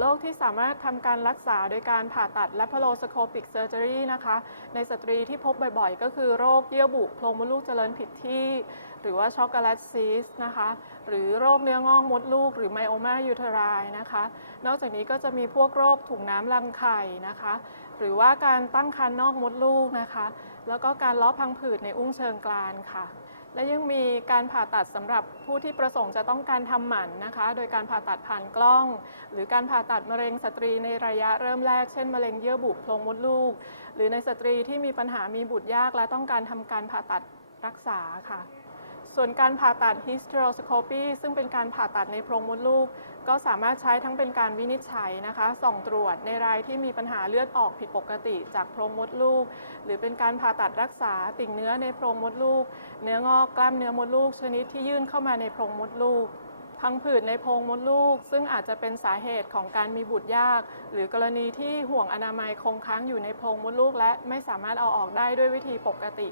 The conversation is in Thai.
โรคที่สามารถทำการรักษาโดยการผ่าตัด laparoscopic surgery นะคะ ในสตรีที่พบบ่อยๆ ก็คือโรคเยื่อบุโพรงมดลูกเจริญผิดที่ หรือว่าช็อกโกแลตซีสนะคะ หรือโรคเนื้องอกมดลูก หรือไมโอมายูเทรายนะคะ นอกจากนี้ก็จะมีพวกโรคถุงน้ำรังไข่นะคะ หรือว่าการตั้งครรภ์นอกมดลูกนะคะ แล้วก็การลาะพังผืดในอุ้งเชิงกรานค่ะ และยังมีการผ่าตัดสำหรับผู้ที่ประสงค์จะต้องการทำหมันนะคะ โดยการผ่าตัดผ่านกล้อง หรือการผ่าตัดมะเร็งสตรีในระยะเริ่มแรก เช่นมะเร็งเยื่อบุโพรงมดลูก หรือในสตรีที่มีปัญหามีบุตรยากและต้องการทำการผ่าตัดรักษาค่ะ ส่วนการผ่าตัด hysteroscopy ซึ่งเป็นการผ่าตัดในโพรงมดลูก ก็สามารถใช้ทั้งเป็นการวินิจฉัยนะคะส่องตรวจในรายที่มีปัญหาเลือดออกผิดปกติจากโพรงมดลูก หรือเป็นการผ่าตัดรักษาติ่งเนื้อในโพรงมดลูก เนื้องอกกล้ามเนื้อมดลูก ชนิดที่ยื่นเข้ามาในโพรงมดลูกพังผืดในโพรงมดลูก ซึ่งอาจจะเป็นสาเหตุของการมีบุตรยาก หรือกรณีที่ห่วงอนามัยคงค้างอยู่ในโพรงมดลูก และไม่สามารถเอาออกได้ด้วยวิธีปกติ